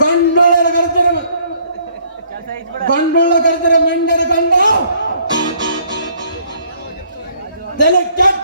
ಗಂಡೊಳರ ಕರ್ತಿರ ಗಂಡೊಳ್ಳ ಕರ್ತಿರ ಮಂಡ್ಯದ ಕಂಡ ತಲೆ ಕೆಟ್ಟ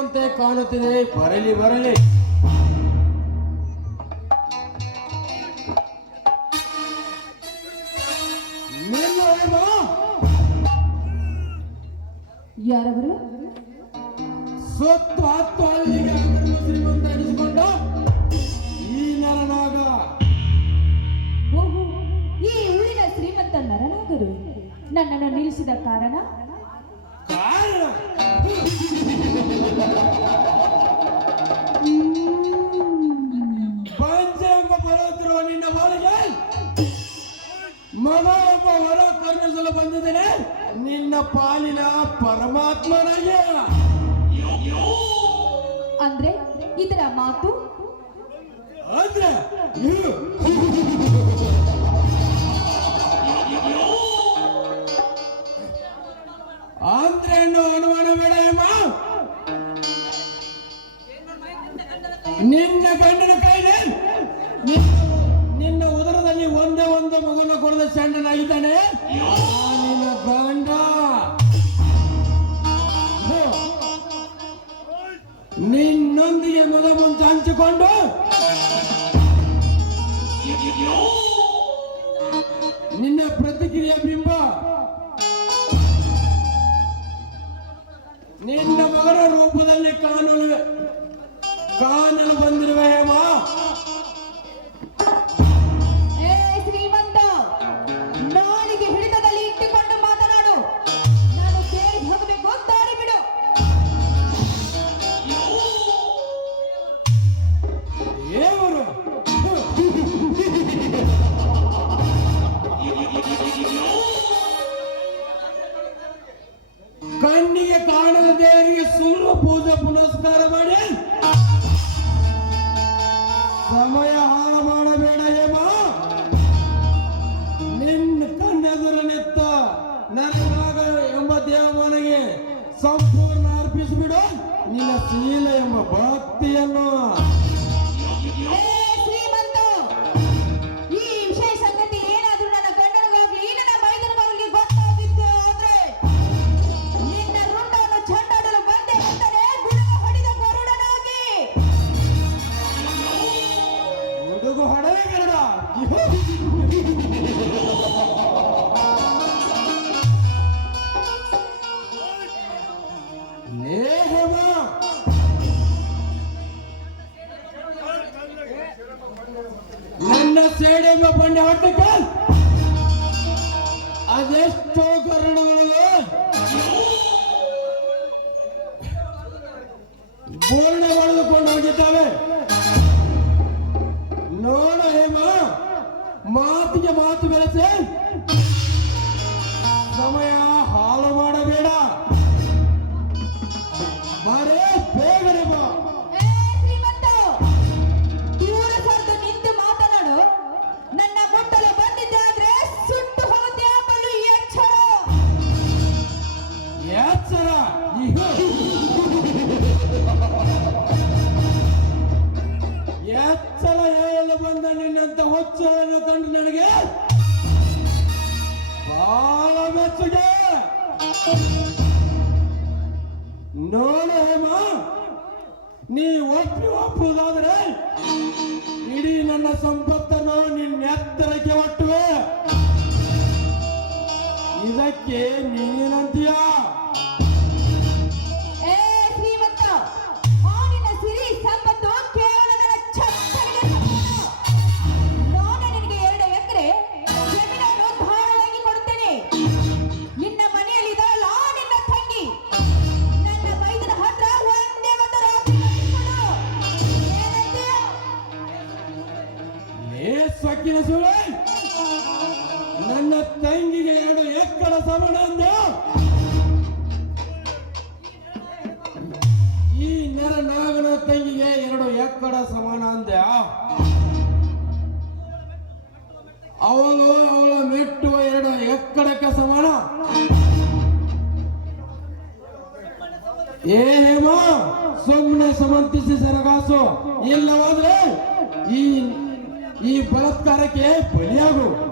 ಬರುವಂತೆ ಕಾಣುತ್ತಿದೆ. ಬರಲಿ ಬರಲಿ. ಯಾರವರು? ಸೊತ್ತು ಹತ್ತು ಹಳ್ಳಿಗೆ ಶ್ರೀಮಂತ ಎನಿಸಿಕೊಂಡು ಈ ನರನಾಗ. ಈ ಊರಿನ ಶ್ರೀಮಂತ ನರನಾಗರು ನನ್ನನ್ನು ನಿಲ್ಲಿಸಿದ ಕಾರಣ ಪಂಚಾಂಗ ಬರುತ್ತಿರುವ ನಿನ್ನ ಬಾಳಿಗೆ ಮಗ ಒಬ್ಬ ಹೊರ ಕರ್ಣಿಸಲು ನಿನ್ನ ಪಾಲಿನ ಪರಮಾತ್ಮನಯ್ಯ. ಅಂದ್ರೆ ಇದರ ಮಾತು? ಅಂದ್ರೆ ಈ ಬಲಾತ್ಕಾರಕ್ಕೆ ಬಲಿಯಾಗು.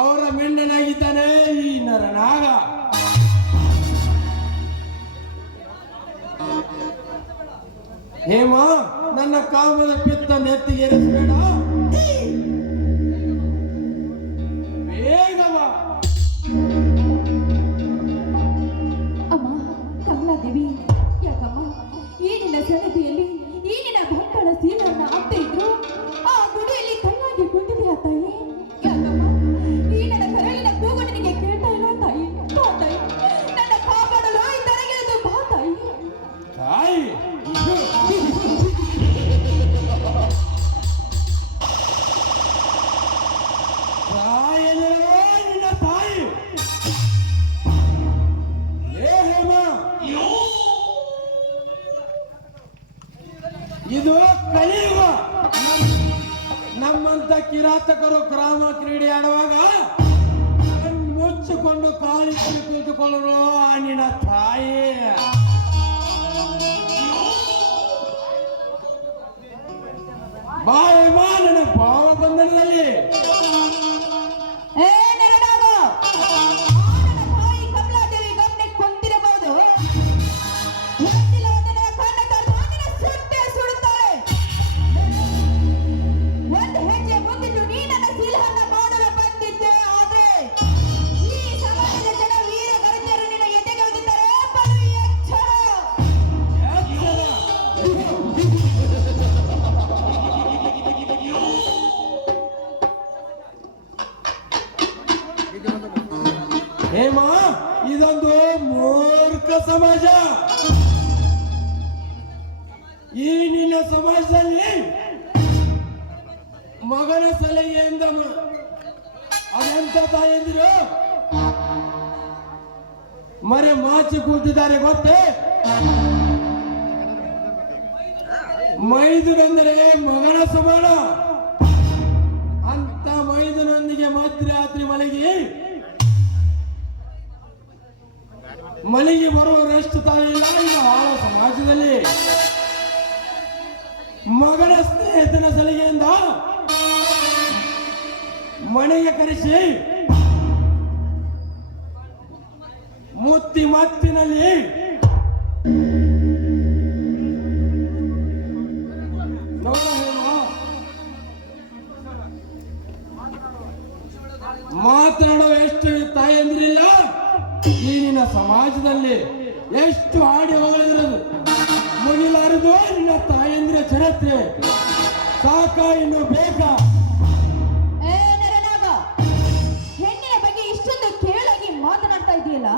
ಅವರ ಮೆಂಡನಾಗಿದ್ದಾನೆ ಈ ನರನಾಗ. ಹೇಮ ನನ್ನ ಕಾಮದ ಪಿತ್ತ ನೆತ್ತಿಗೆರಿಸಬೇಡ. ನಾಯಕರು ಗ್ರಾಮ ಕ್ರೀಡೆ ಆಡುವಾಗ ಮುಚ್ಚಿಕೊಂಡು ಕಾಣಿಸಿ ಕುಳಿತುಕೊಳ್ಳರು ನಿನ್ನ ತಾಯಿ. ಬಾಯಿ ಮಾ ನನ್ನ ಭಾವ ಬಂಧನದಲ್ಲಿ ಕೂತಿದ್ದಾರೆ ಗೊತ್ತೇ? ಮೈದುನಂದರೆ ಮಗನ ಸಮಾನ. ಅಂತ ಮೈದುನೊಂದಿಗೆ ಮಧ್ಯರಾತ್ರಿ ಮಲಗಿ ಮಲಗಿ ಬರುವವರಷ್ಟು ತಾಯಿ ಇಲ್ಲ ಈಗ ಆ ಸಮಾಜದಲ್ಲಿ. ಮಗನ ಸ್ನೇಹಿತನ ಸಲಿಗೆಯಿಂದ ಮನೆಗೆ ಕರೆಸಿ ಮುತ್ತಿ ಮತ್ತಿನಲ್ಲಿ. ಮಾತನಾಡುವ ಎಷ್ಟು ತಾಯಿ ಅಂದ್ರಿಲ್ಲ? ಸಮಾಜದಲ್ಲಿ ಎಷ್ಟು ಆಡಿ ಹೊಗಳಿದ್ರದು. ಮುಗಿಲಾರದು ನಿನ್ನ ತಾಯಂದಿರ ಚರತ್ರೆ. ಸಾಕ ಇನ್ನು ಬೇಕಾ ಹೆಣ್ಣಿನ ಬಗ್ಗೆ ಇಷ್ಟೊಂದು ಕೇಳಾಗಿ ಮಾತನಾಡ್ತಾ ಇದೆಯಲ್ಲ?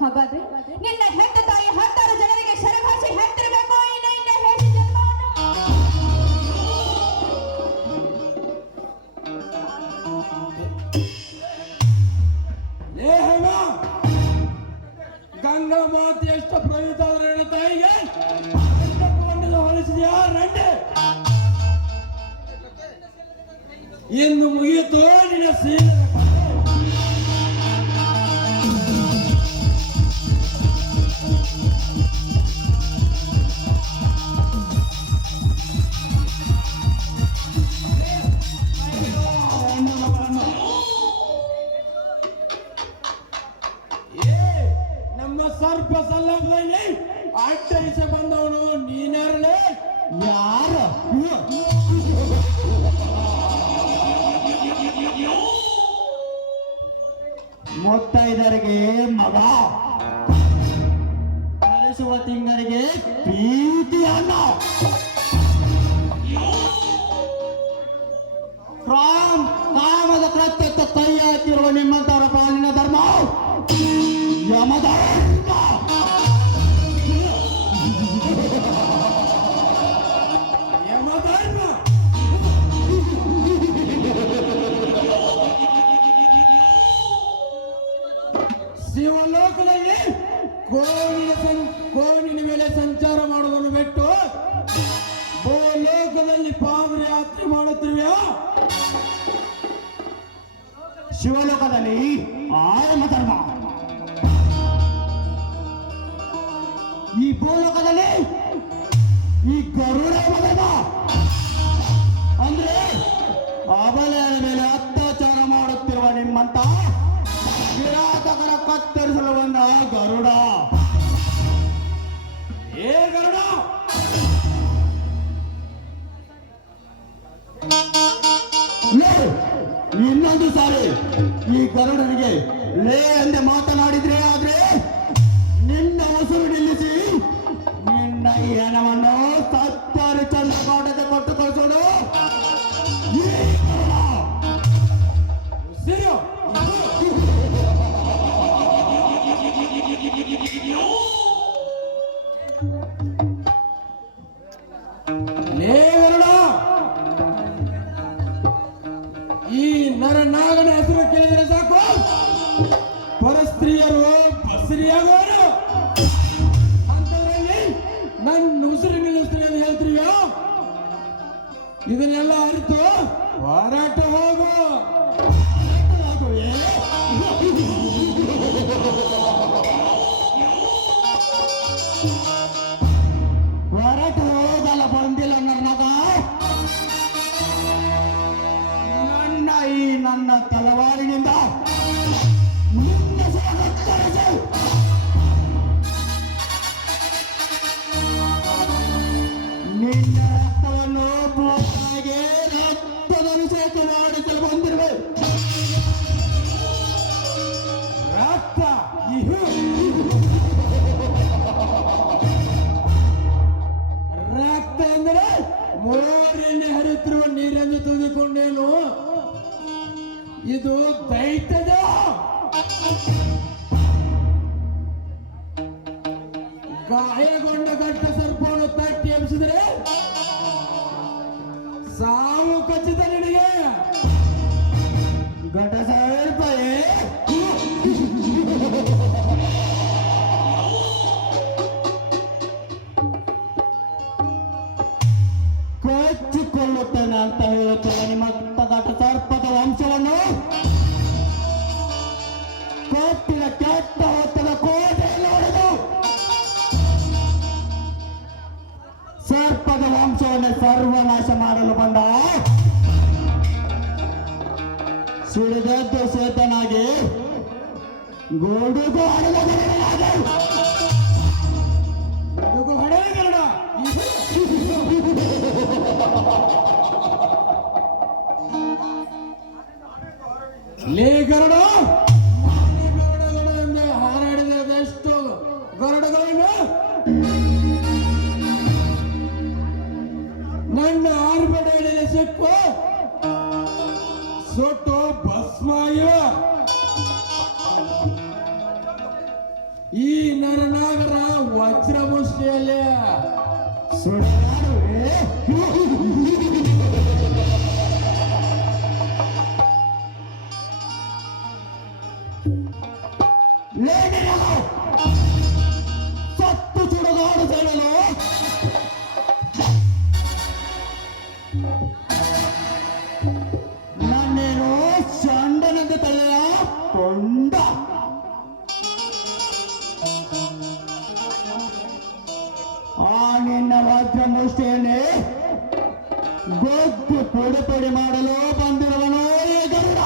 ಹಬ್ಬದ್ರಿ ನಿನ್ನ ಹೆಂಡತಾಯಿ ಹತ್ತು ಯಾರ? ಮುತ್ತೈದರಿಗೆ ಮಗ. ಕಲಿಸುವ ತಿಂಗಳಿಗೆ ಪೀ. ಶಿವಲೋಕದಲ್ಲಿ ಆರಮ ಧರ್ಮ. ಈ ಭೂಲೋಕದಲ್ಲಿ ಈ ಗರುಡ ಧರ್ಮ. ಅಂದ್ರೆ ಅಬಲೆಯ ಮೇಲೆ ಅತ್ಯಾಚಾರ ಮಾಡುತ್ತಿರುವ ನಿಮ್ಮಂತ ಕಿರಾತಕರ ಕತ್ತರಿಸಲು ಬಂದ ಗರುಡ. ಏ ಗರುಡ! ಒಂದು ಸಾರಿ. ಈ ಗರುಡನಿಗೆ ಲೇ ಅಂದೆ ಮಾತನಾಡಿದ್ರೆ ಆದ್ರೆ ನಿನ್ನ ಹೊಸರು ನಿಲ್ಲಿಸಿ ನಿನ್ನ ಏನವ ತಲವಾರ ರಾಜ್ಯ ಗೊತ್ತು ಪುಡಿ ಪುಡಿಪುಡಿ ಮಾಡಲು ಬಂದಿರುವನು ಗರುಡ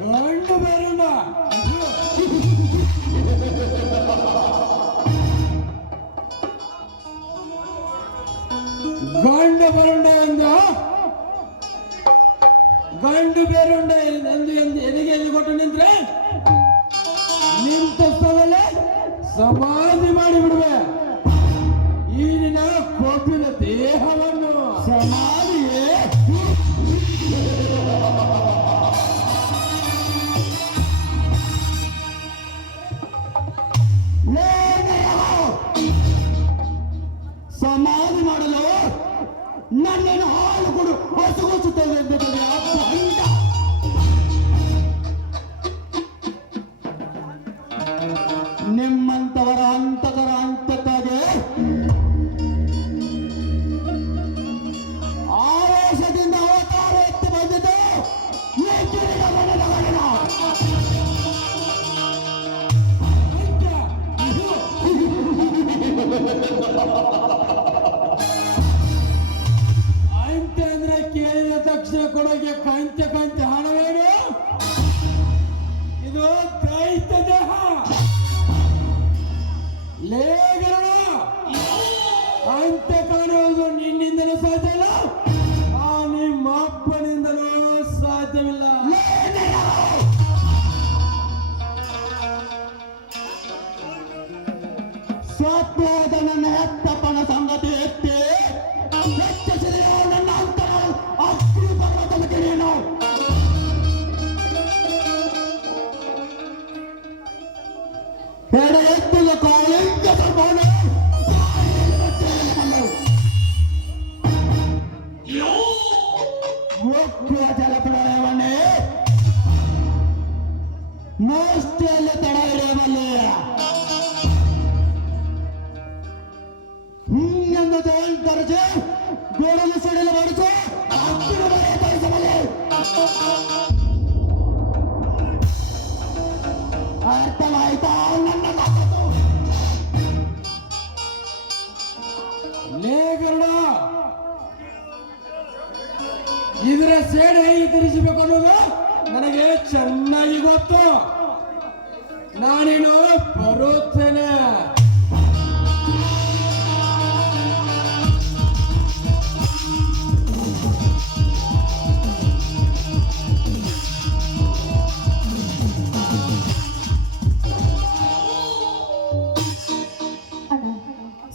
ಗಂಡು ಬರೋಣ ಗಂಡು ಬರುಂಡ ಎಂದ? ಗಂಡು ಬೇರುಂಡ ಎಂದು ಎಂದು ಎಲ್ಲಿಗೆ ಎಲ್ಲಿ ಕೊಟ್ಟು ನಿಂತ್ರೆ? সবাই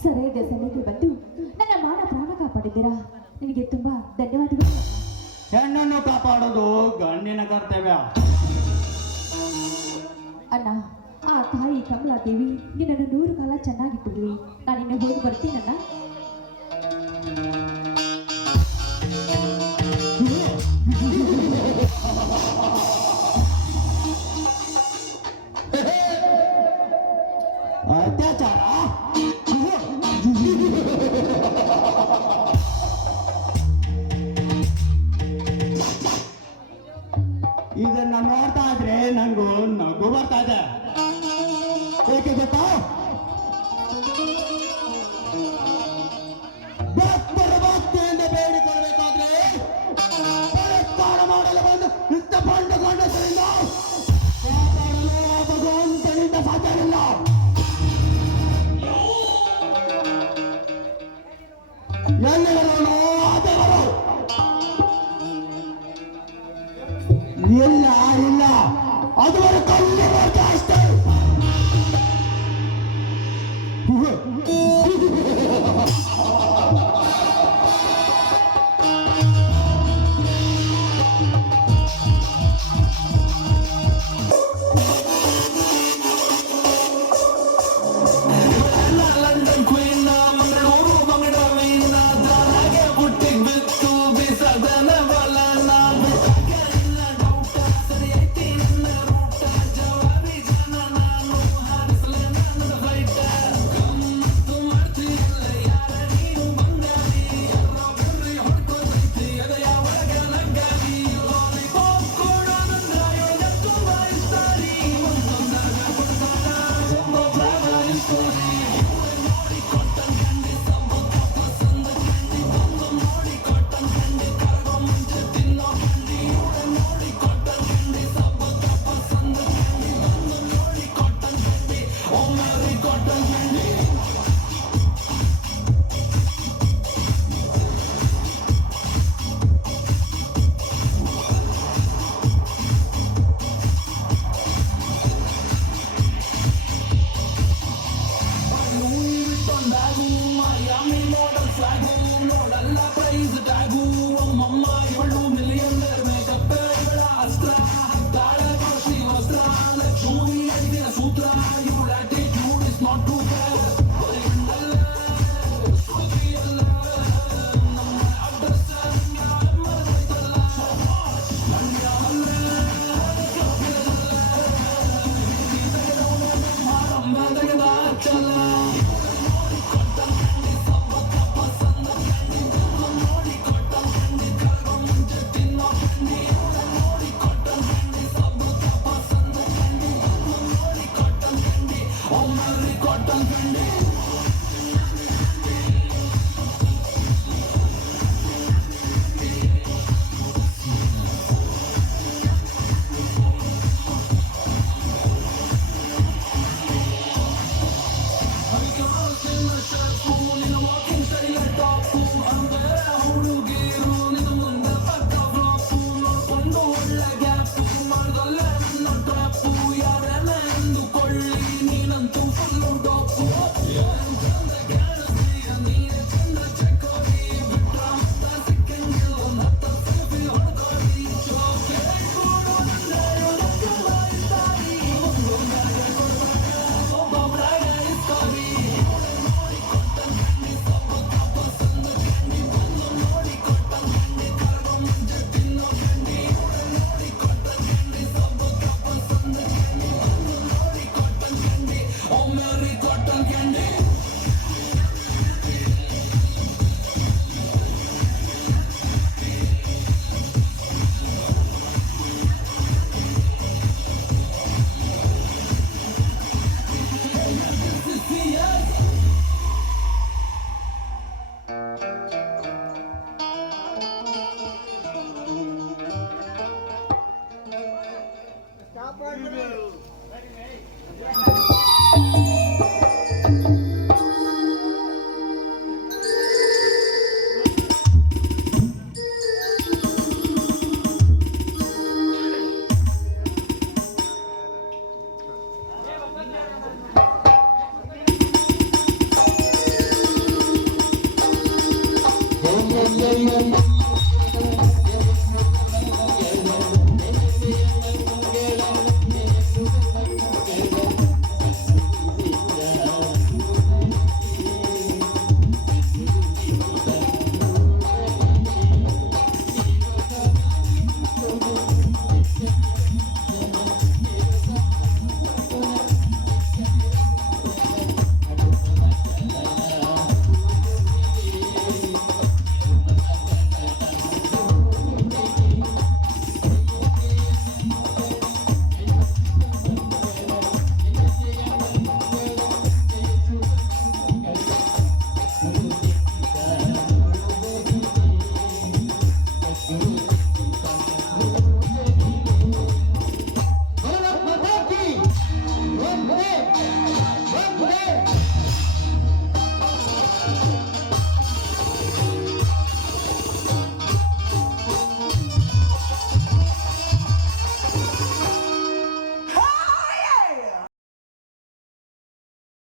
ಸರಿ ಸಮಯಕ್ಕೆ ಬಂದು ನನ್ನ ಮಾನ ಪ್ರಾಣ ಕಾಪಾಡಿದ್ದೀರಾ? ನಿನಗೆ ತುಂಬಾ ಧನ್ಯವಾದಗಳು. ಹೆಣ್ಣನ್ನು ಕಾಪಾಡೋದು ಗಂಡಿನ ಕರ್ತವ್ಯ. ಅಣ್ಣ ಆ ತಾಯಿ ಕಮಲಾದೇವಿ ನಿನ್ನನ್ನು ನೂರು ಕಾಲ ಚೆನ್ನಾಗಿಟ್ಟಿದ್ವಿ. ಇನ್ನೂ ಹೋಗಿ ಬರ್ತೀನಣ್ಣ